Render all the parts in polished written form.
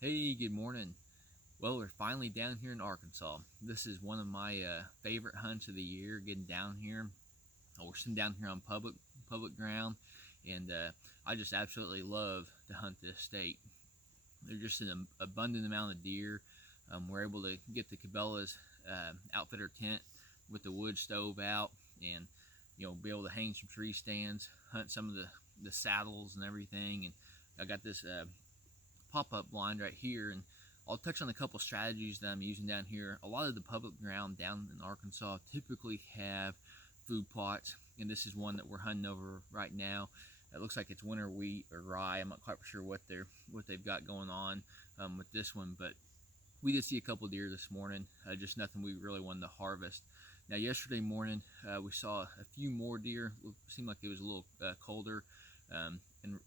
Hey, good morning. Well, we're finally down here in Arkansas. This is one of my favorite hunts of the year. Getting down here, we're sitting down here on public ground, and I just absolutely love to hunt this state. There's just an abundant amount of deer. We're able to get the Cabela's outfitter tent with the wood stove out, and be able to hang some tree stands, hunt some of the saddles and everything. And I got this pop-up blind right here, and I'll touch on a couple strategies that I'm using down here. A lot of the public ground down in Arkansas typically have food plots, and this is one that we're hunting over right now. It looks like it's winter wheat or rye. I'm not quite sure what they've got going on with this one, but we did see a couple deer this morning. Just nothing we really wanted to harvest. Now, yesterday morning we saw a few more deer. It seemed like it was a little colder and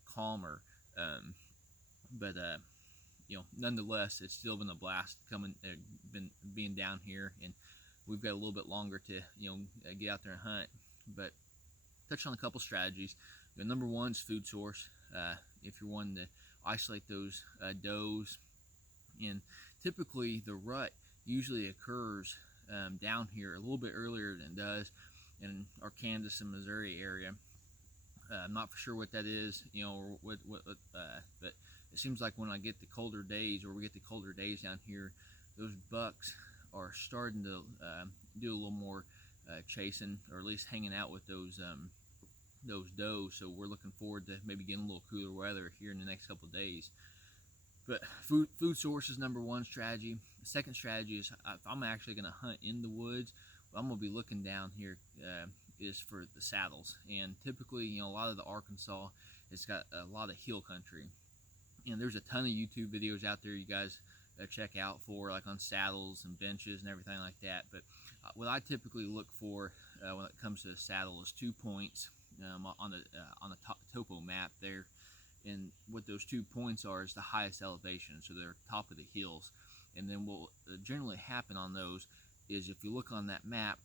calmer. But nonetheless, it's still been a blast coming, being down here, and we've got a little bit longer to get out there and hunt. But touch on a couple strategies. Number one is food source. If you're wanting to isolate those does, and typically the rut usually occurs down here a little bit earlier than it does in our Kansas and Missouri area. I'm not for sure what that is, or but it seems like when I get the colder days, or we get the colder days down here, those bucks are starting to do a little more chasing, or at least hanging out with those does. So we're looking forward to maybe getting a little cooler weather here in the next couple of days. But food source is number one strategy. The second strategy is, if I'm actually going to hunt in the woods, I'm going to be looking down here is for the saddles. And typically, a lot of the Arkansas, it's got a lot of hill country. And there's a ton of YouTube videos out there you guys check out for, like on saddles and benches and everything like that. But what I typically look for when it comes to a saddle is 2 points on the topo map there. And what those 2 points are is the highest elevation, so they're top of the hills. And then what will generally happen on those is, if you look on that map,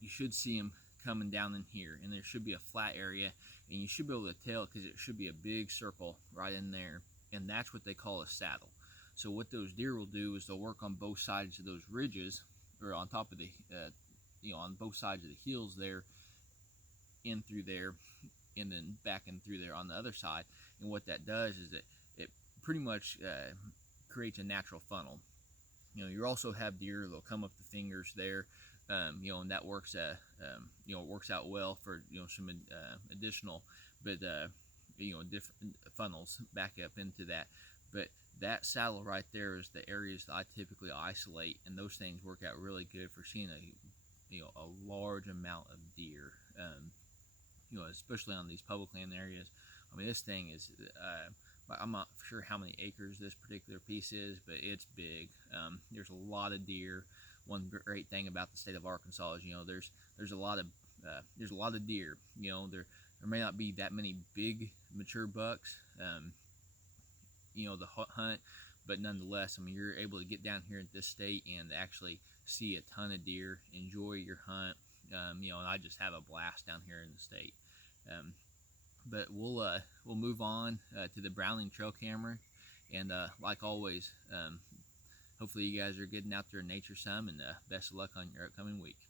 you should see them coming down in here, and there should be a flat area, and you should be able to tell because it should be a big circle right in there, and that's what they call a saddle. So what those deer will do is they'll work on both sides of those ridges, or on top of the on both sides of the hills there, in through there, and then back in through there on the other side. And what that does is it pretty much creates a natural funnel. You also have deer that'll come up the fingers there, and that works it works out well for some additional, but different funnels back up into that. But that saddle right there is the areas that I typically isolate, and those things work out really good for seeing a large amount of deer. Especially on these public land areas. I mean, this thing is, I'm not sure how many acres this particular piece is, but it's big. There's a lot of deer. One great thing about the state of Arkansas is, there's a lot of deer. There may not be that many big mature bucks, the hunt, but nonetheless, I mean, you're able to get down here in this state and actually see a ton of deer, enjoy your hunt. And I just have a blast down here in the state. But we'll move on to the Browning trail camera, and like always, hopefully you guys are getting out there in nature some, and best of luck on your upcoming week.